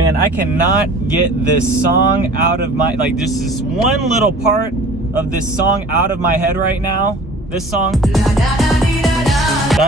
Man, I cannot get this song out of my, like, just this one little part of this song out of my head right now. This song.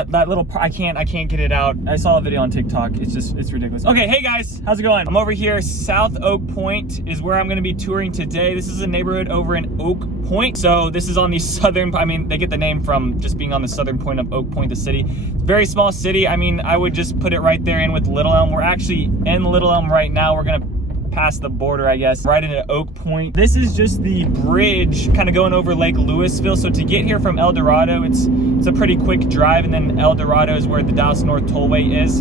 That little part, I can't get it out. I saw a video on TikTok. It's ridiculous. Okay, hey guys, how's it going? I'm over here. South Oak Point is where I'm gonna be touring today. This is a neighborhood over in Oak Point. So this is on the southern, I mean, they get the name from just being on the southern point of Oak Point, the city. Very small city. I mean, I would just put it right there in with Little Elm. We're actually in Little Elm right now. We're gonna pass the border, I guess, right into Oak Point. This is just the bridge kind of going over Lake Louisville. So to get here from El Dorado, it's a pretty quick drive, and then El Dorado is where the Dallas North Tollway is.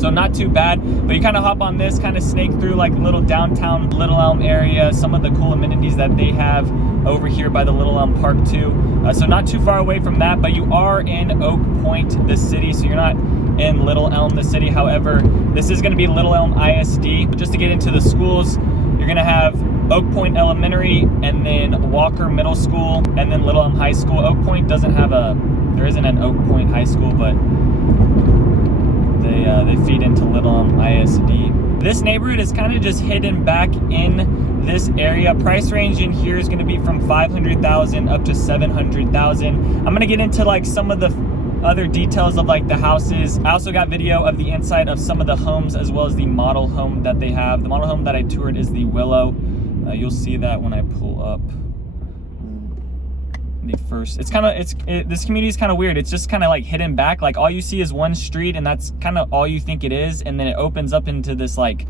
So not too bad, but you kind of hop on this, kind of snake through like little downtown Little Elm area, some of the cool amenities that they have over here by the Little Elm Park too. So not too far away from that, but you are in Oak Point, the city, so you're not in Little Elm, the city. However, this is going to be Little Elm ISD. Just to get into the schools, you're going to have Oak Point Elementary, and then Walker Middle School, and then Little Elm High School. Oak Point doesn't have there isn't an Oak Point High School, but they feed into Little Elm ISD. This neighborhood is kind of just hidden back in this area. Price range in here is going to be from $500,000 up to $700,000. I'm going to get into like some of the other details of like the houses. I also got video of the inside of some of the homes, as well as the model home that they have. The model home that I toured is the Willow. You'll see that when I pull up the first. This community is kind of weird. It's just kind of like hidden back. Like all you see is one street, and that's kind of all you think it is. And then it opens up into this like,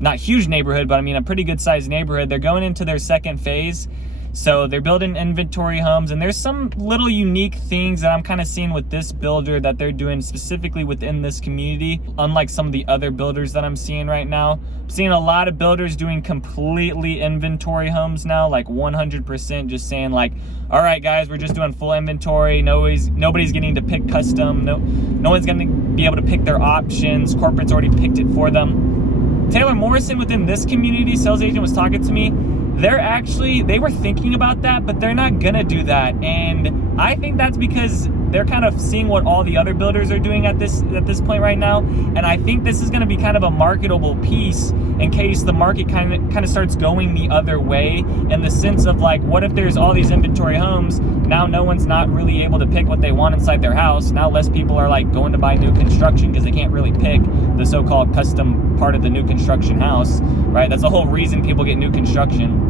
not huge neighborhood, but I mean a pretty good sized neighborhood. They're going into their second phase. So they're building inventory homes, and there's some little unique things that I'm kind of seeing with this builder that they're doing specifically within this community, unlike some of the other builders that I'm seeing right now. I'm seeing a lot of builders doing completely inventory homes now, like 100%, just saying like, all right guys, we're just doing full inventory. Nobody's getting to pick custom. No one's gonna be able to pick their options. Corporate's already picked it for them. Taylor Morrison within this community, sales agent, was talking to me. They were thinking about that, but they're not gonna do that. And I think that's because they're kind of seeing what all the other builders are doing at this point right now. And I think this is gonna be kind of a marketable piece in case the market kind of starts going the other way, in the sense of like, what if there's all these inventory homes, now no one's not really able to pick what they want inside their house. Now less people are like going to buy new construction because they can't really pick the so-called custom part of the new construction house, right? That's the whole reason people get new construction.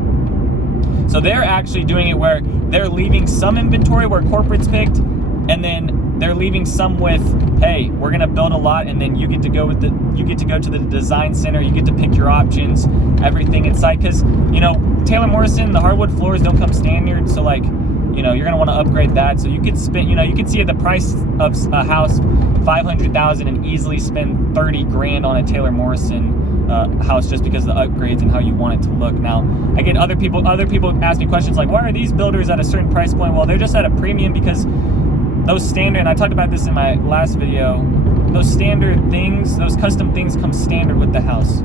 So they're actually doing it where they're leaving some inventory where corporate's picked, and then they're leaving some with, hey, we're gonna build a lot, and then you get to go to the design center, you get to pick your options, everything inside. Because you know, Taylor Morrison, the hardwood floors don't come standard, so like, you know, you're gonna want to upgrade that. So you could spend, you know, you could see at the price of a house $500,000 and easily spend 30 grand on a Taylor Morrison house, just because of the upgrades and how you want it to look. Now, I get other people ask me questions like, why are these builders at a certain price point? Well, they're just at a premium because those standard, and I talked about this in my last video, those standard things, those custom things come standard with the house.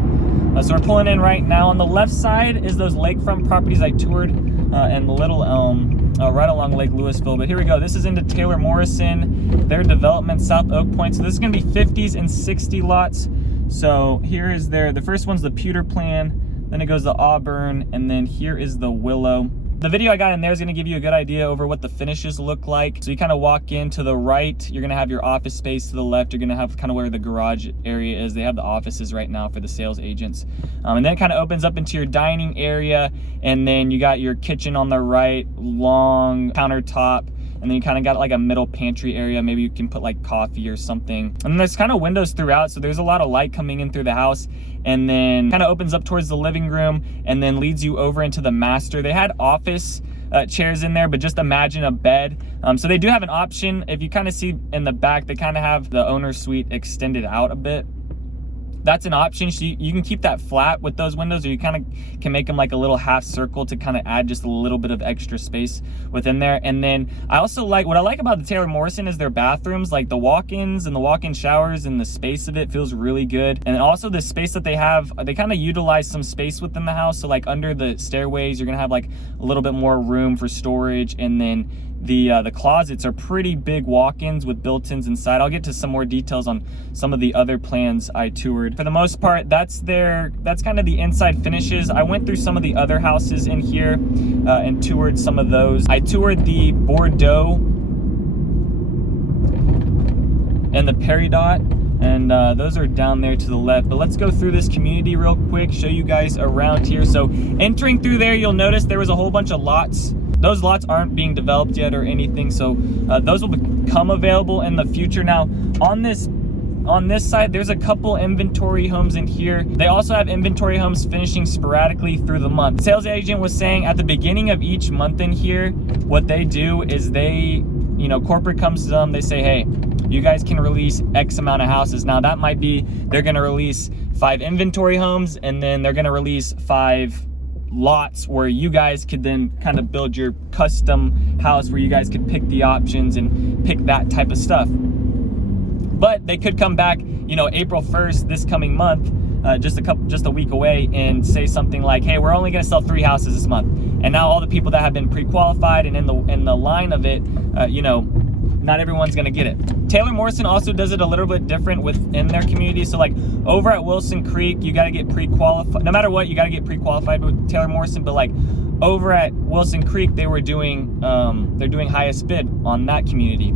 So we're pulling in right now. On the left side is those lakefront properties I toured in Little Elm, right along Lake Louisville. But here we go. This is into Taylor Morrison, their development, South Oak Point. So this is going to be 50s and 60 lots. So here is the first one's the pewter plan, then it goes to Auburn, and then here is the Willow. The video I got in there is going to give you a good idea over what the finishes look like. So you kind of walk in to the right, you're going to have your office space. To the left, you're going to have kind of where the garage area is. They have the offices right now for the sales agents. And then it kind of opens up into your dining area, and then you got your kitchen on the right, long countertop. And then you kind of got like a middle pantry area. Maybe you can put like coffee or something. And then there's kind of windows throughout, so there's a lot of light coming in through the house. And then kind of opens up towards the living room, and then leads you over into the master. They had office chairs in there, but just imagine a bed. So they do have an option. If you kind of see in the back, they kind of have the owner suite extended out a bit. That's an option. So you can keep that flat with those windows, or you kind of can make them like a little half circle to kind of add just a little bit of extra space within there. And then I also like, what I like about the Taylor Morrison is their bathrooms, like the walk-ins and the walk-in showers, and the space of it feels really good. And also the space that they have, they kind of utilize some space within the house. So like under the stairways, you're gonna have like a little bit more room for storage, and then The closets are pretty big walk-ins with built-ins inside. I'll get to some more details on some of the other plans I toured. For the most part, that's kind of the inside finishes. I went through some of the other houses in here and toured some of those. I toured the Bordeaux and the Peridot, and those are down there to the left. But let's go through this community real quick, show you guys around here. So entering through there, you'll notice there was a whole bunch of lots. Those lots aren't being developed yet or anything, so those will become available in the future. Now, on this side, there's a couple inventory homes in here. They also have inventory homes finishing sporadically through the month. Sales agent was saying at the beginning of each month in here, what they do is they, you know, corporate comes to them, they say, hey, you guys can release X amount of houses. Now that might be, they're gonna release 5 inventory homes, and then they're gonna release 5 lots where you guys could then kind of build your custom house where you guys could pick the options and pick that type of stuff. But they could come back, you know, April 1st, this coming month, just a week away, and say something like, hey, we're only gonna sell 3 houses this month. And now all the people that have been pre-qualified and in the line of it, you know, not everyone's gonna get it. Taylor Morrison also does it a little bit different within their community. So like over at Wilson Creek, you gotta get pre-qualified. No matter what, you gotta get pre-qualified with Taylor Morrison. But like over at Wilson Creek, they were doing, they're doing highest bid on that community.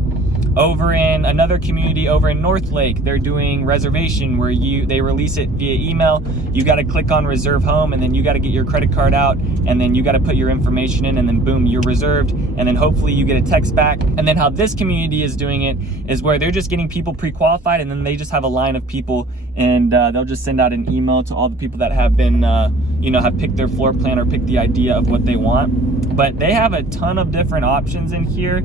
Over in another community over in North Lake, they're doing reservation where they release it via email. You got to click on reserve home, and then you got to get your credit card out, and then you got to put your information in, and then boom, you're reserved. And then hopefully you get a text back. And then how this community is doing it is where they're just getting people pre-qualified, and then they just have a line of people, and they'll just send out an email to all the people that have been, you know, have picked their floor plan or picked the idea of what they want. But they have a ton of different options in here.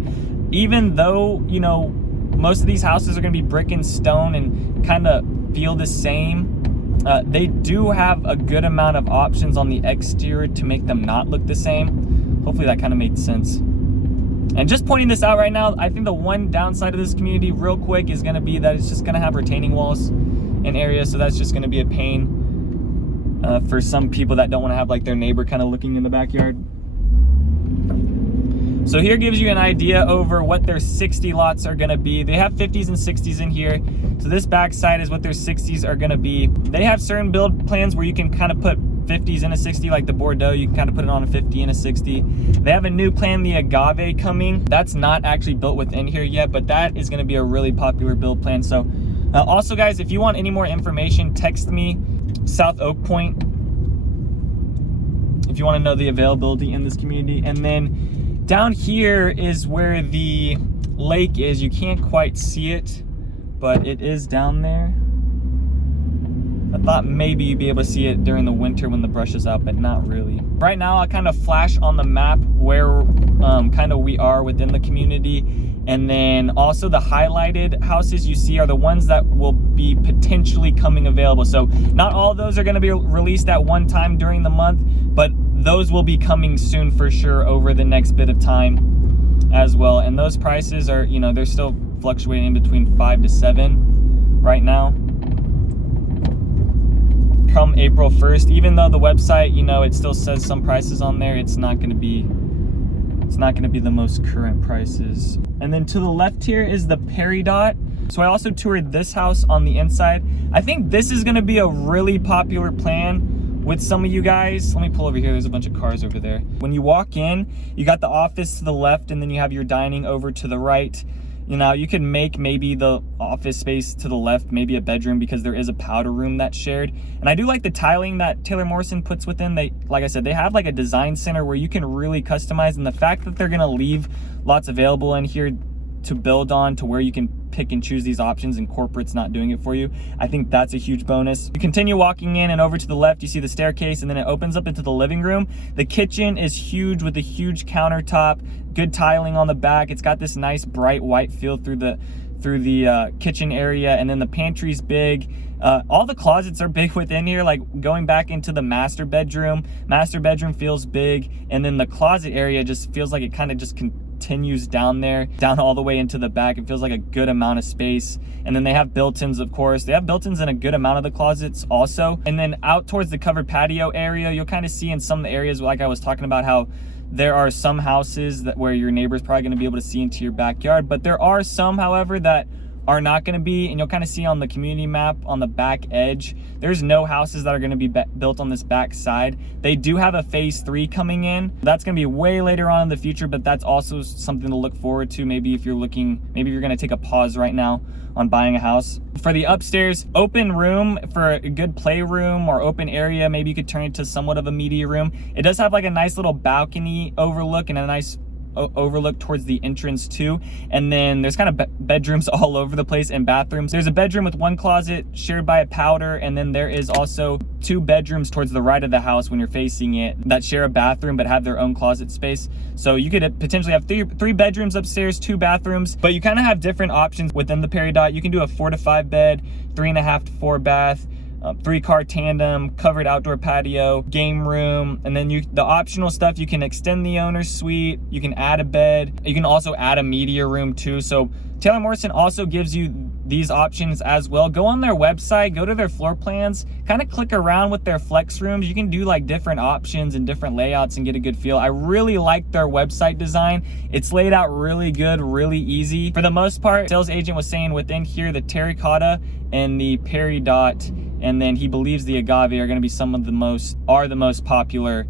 Even though, you know, most of these houses are going to be brick and stone and kind of feel the same, they do have a good amount of options on the exterior to make them not look the same. Hopefully that kind of made sense. And just pointing this out right now, I think the one downside of this community real quick is going to be that it's just going to have retaining walls in areas. So that's just going to be a pain for some people that don't want to have like their neighbor kind of looking in the backyard. So here gives you an idea over what their 60 lots are gonna be. They have 50s and 60s in here. So this backside is what their 60s are gonna be. They have certain build plans where you can kind of put 50s in a 60, like the Bordeaux, you can kind of put it on a 50 and a 60. They have a new plan, the Agave, coming. That's not actually built within here yet, but that is gonna be a really popular build plan. So also guys, if you want any more information, text me, South Oak Point, if you wanna know the availability in this community. And then down here is where the lake is. You can't quite see it, but it is down there. I thought maybe you'd be able to see it during the winter when the brush is out, but not really. Right now, I'll kind of flash on the map where kind of we are within the community. And then also the highlighted houses you see are the ones that will be potentially coming available. So not all of those are gonna be released at one time during the month, but those will be coming soon for sure over the next bit of time as well. And those prices are, you know, they're still fluctuating between 5 to 7 right now. Come April 1st, even though the website, you know, it still says some prices on there, it's not gonna be the most current prices. And then to the left here is the Peridot. So I also toured this house on the inside. I think this is gonna be a really popular plan with some of you guys. Let me pull over here, there's a bunch of cars over there. When you walk in, you got the office to the left, and then you have your dining over to the right. You know, you could make maybe the office space to the left, maybe a bedroom, because there is a powder room that's shared. And I do like the tiling that Taylor Morrison puts within. They, like I said, they have like a design center where you can really customize, and the fact that they're gonna leave lots available in here to build on, to where you can pick and choose these options and corporate's not doing it for you, I think that's a huge bonus. You continue walking in, and over to the left you see the staircase, and then it opens up into the living room. The kitchen is huge with a huge countertop, good tiling on the back. It's got this nice bright white feel through the kitchen area, and then the pantry's big. All the closets are big within here, like going back into the master bedroom feels big, and then the closet area just feels like it kind of just continues down there, down all the way into the back. It feels like a good amount of space. And then they have built-ins, of course. They have built-ins in a good amount of the closets also. And then out towards the covered patio area, you'll kind of see in some of the areas, like I was talking about, how there are some houses that where your neighbor's probably going to be able to see into your backyard, but there are some, however, that are not going to be, and you'll kind of see on the community map on the back edge, there's no houses that are going to be built on this back side. They do have a phase 3 coming in. That's going to be way later on in the future, but that's also something to look forward to. Maybe if you're looking, maybe you're going to take a pause right now on buying a house. For the upstairs, open room for a good playroom or open area, maybe you could turn it to somewhat of a media room. It does have like a nice little balcony overlook and a nice overlook towards the entrance too, and then there's kind of bedrooms all over the place and bathrooms. There's a bedroom with one closet shared by a powder, and then there is also 2 bedrooms towards the right of the house when you're facing it that share a bathroom but have their own closet space. So you could potentially have three bedrooms upstairs, 2 bathrooms, but you kind of have different options within the Peridot. You can do a 4 to 5 bed, 3.5 to 4 bath, 3-car tandem, covered outdoor patio, game room, and then the optional stuff, you can extend the owner's suite, you can add a bed, you can also add a media room too. So Taylor Morrison also gives you these options as well. Go on their website, go to their floor plans, kind of click around with their flex rooms. You can do like different options and different layouts and get a good feel. I really like their website design. It's laid out really good, really easy. For the most part, sales agent was saying within here, the terracotta and the Peridot, and then he believes the agave are going to be some of the most popular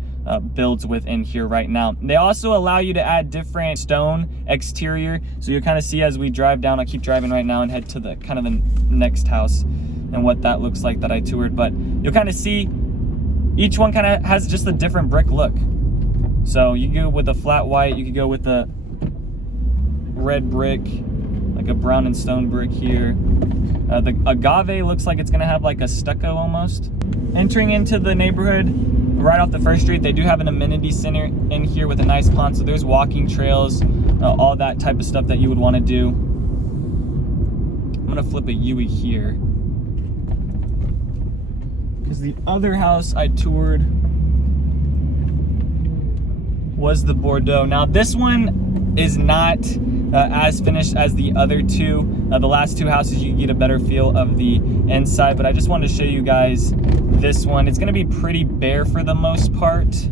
builds within here right now. They also allow you to add different stone exterior, so you'll kind of see as we drive down. I'll keep driving right now and head to the kind of the next house and what that looks like that I toured, but you'll kind of see each one kind of has just a different brick look. So you can go with a flat white, you could go with a red brick, like a brown and stone brick here. The agave looks like it's gonna have like a stucco almost. Entering into the neighborhood, right off the first street, they do have an amenity center in here with a nice pond, so there's walking trails, all that type of stuff that you would want to do. I'm gonna flip a Yui here, because the other house I toured was the Bordeaux. Now this one is not as finished as the other 2. The last 2 houses, you can get a better feel of the inside, but I just wanted to show you guys this one. It's gonna be pretty bare for the most part,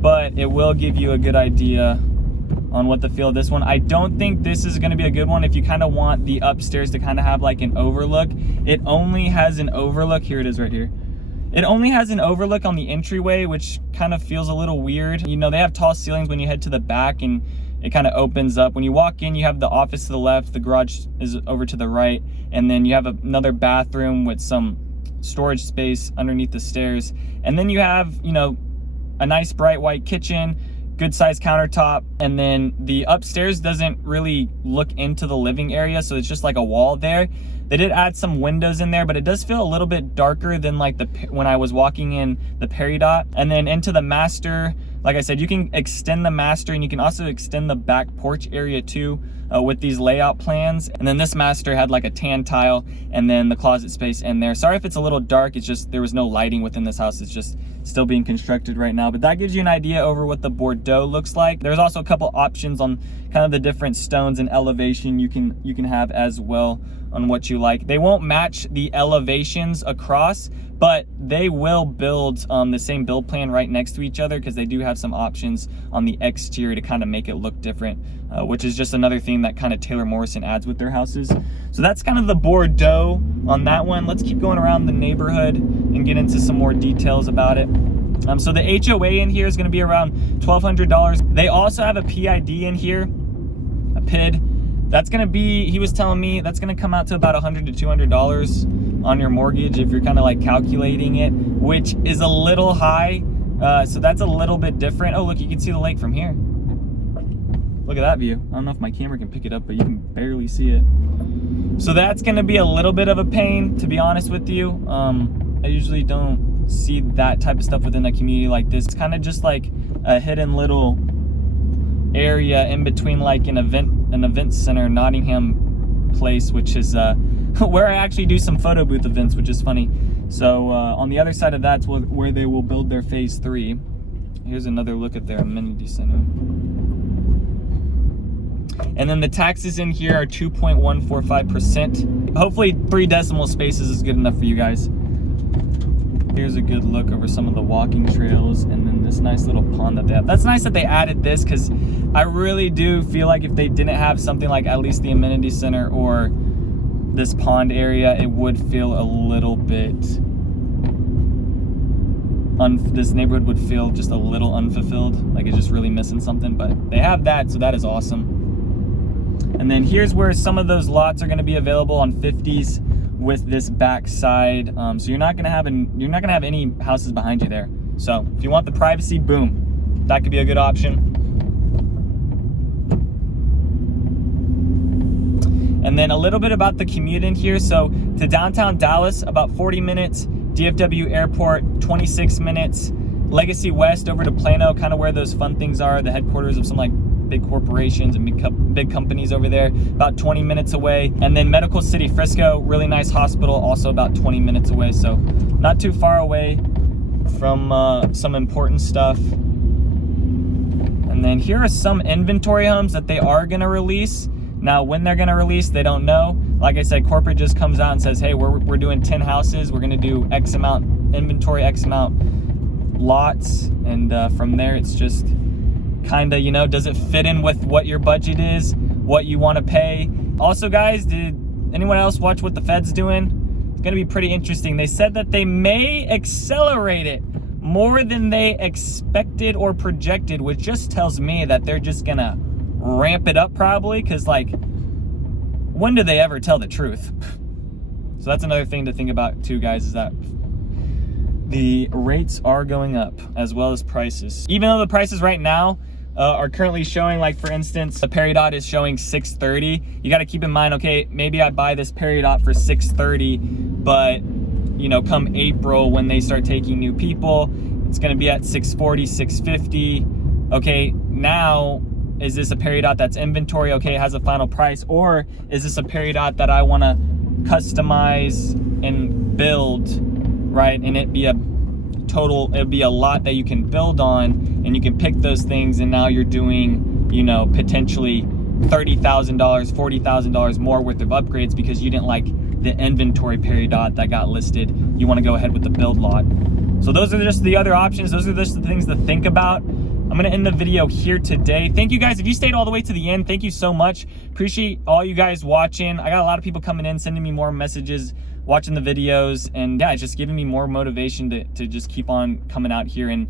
but it will give you a good idea on what the feel of this one. I don't think this is gonna be a good one if you kind of want the upstairs to kind of have like an overlook. It only has an overlook, here it is right here. It only has an overlook on the entryway, which kind of feels a little weird. You know, they have tall ceilings when you head to the back, and it kind of opens up. When you walk in, you have the office to the left, the garage is over to the right, and then you have another bathroom with some storage space underneath the stairs. And then you have, you know, a nice bright white kitchen, good sized countertop, and then the upstairs doesn't really look into the living area, so it's just like a wall there. They did add some windows in there, but it does feel a little bit darker than like when I was walking in the Peridot. And then into the master, like I said, you can extend the master, and you can also extend the back porch area too with these layout plans. And then this master had like a tan tile and then the closet space in there. Sorry if it's a little dark, it's just there was no lighting within this house. It's just still being constructed right now, but that gives you an idea over what the Bordeaux looks like. There's also a couple options on kind of the different stones and elevation you can have as well on what you like. They won't match the elevations across, but they will build the same build plan right next to each other, because they do have some options on the exterior to kind of make it look different, which is just another thing that kind of Taylor Morrison adds with their houses. So that's kind of the Bordeaux on that one. Let's keep going around the neighborhood and get into some more details about it. So the HOA in here is going to be around $1,200. They also have a PID in here, a PID. That's going to be, he was telling me, that's going to come out to about $100 to $200 on your mortgage if you're kind of like calculating it, which is a little high. So that's a little bit different. Oh, look, you can see the lake from here. Look at that view. I don't know if my camera can pick it up, but you can barely see it. So that's going to be a little bit of a pain, to be honest with you. I usually don't see that type of stuff within a community like this. It's kind of just like a hidden little area in between like an event center, Nottingham place, which is where I actually do some photo booth events, which is funny. So on the other side of that's where they will build their phase 3. Here's another look at their amenity center. And then the taxes in here are 2.145%. Hopefully 3 decimal spaces is good enough for you guys. Here's a good look over some of the walking trails and then this nice little pond that they have. That's nice that they added this, because I really do feel like if they didn't have something like at least the amenity center or this pond area, it would feel a little bit, this neighborhood would feel just a little unfulfilled, like it's just really missing something, but they have that, so that is awesome. And then here's where some of those lots are going to be available on 50s with this back side. So you're not going to have any houses behind you there. So if you want the privacy, boom, that could be a good option. And then a little bit about the commute in here. So to downtown Dallas, about 40 minutes. DFW Airport, 26 minutes. Legacy West over to Plano, kind of where those fun things are, the headquarters of some like big corporations and big companies over there, about 20 minutes away. And then Medical City Frisco, really nice hospital, also about 20 minutes away. So not too far away from some important stuff. And then here are some inventory homes that they are gonna release. Now, when they're gonna release, they don't know. Like I said, corporate just comes out and says, hey, we're doing 10 houses. We're gonna do X amount inventory, X amount lots. And from there, it's just kinda, you know, does it fit in with what your budget is, what you wanna pay? Also, guys, did anyone else watch what the Fed's doing? It's gonna be pretty interesting. They said that they may accelerate it more than they expected or projected, which just tells me that they're just gonna ramp it up probably, because like, when do they ever tell the truth? So that's another thing to think about too, guys, is that the rates are going up as well as prices. Even though the prices right now are currently showing, like for instance, the Peridot is showing $630. You got to keep in mind, okay, maybe I buy this Peridot for $630, but you know, come April when they start taking new people, it's going to be at $640, $650. Okay, now is this a Peridot that's inventory? Okay, it has a final price. Or is this a Peridot that I want to customize and build, right? And it'd be a lot that you can build on, and you can pick those things, and now you're doing, you know, potentially $30,000, $40,000 more worth of upgrades because you didn't like the inventory Peridot that got listed. You want to go ahead with the build lot. So those are just the other options. Those are just the things to think about. I'm gonna end the video here today. Thank you guys. If you stayed all the way to the end, thank you so much. Appreciate all you guys watching. I got a lot of people coming in, sending me more messages, watching the videos, and yeah, it's just giving me more motivation to just keep on coming out here and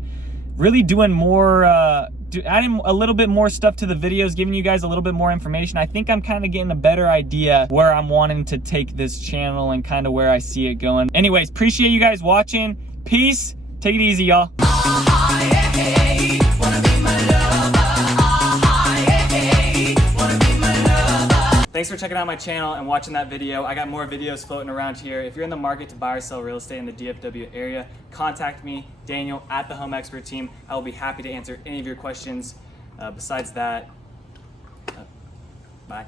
really doing more, adding a little bit more stuff to the videos, giving you guys a little bit more information. I think I'm kind of getting a better idea where I'm wanting to take this channel and kind of where I see it going. Anyways, appreciate you guys watching. Peace. Take it easy, y'all. Thanks for checking out my channel and watching that video. I got more videos floating around here. If you're in the market to buy or sell real estate in the DFW area, contact me, Daniel, at the Home Expert Team. I will be happy to answer any of your questions. Besides that, bye.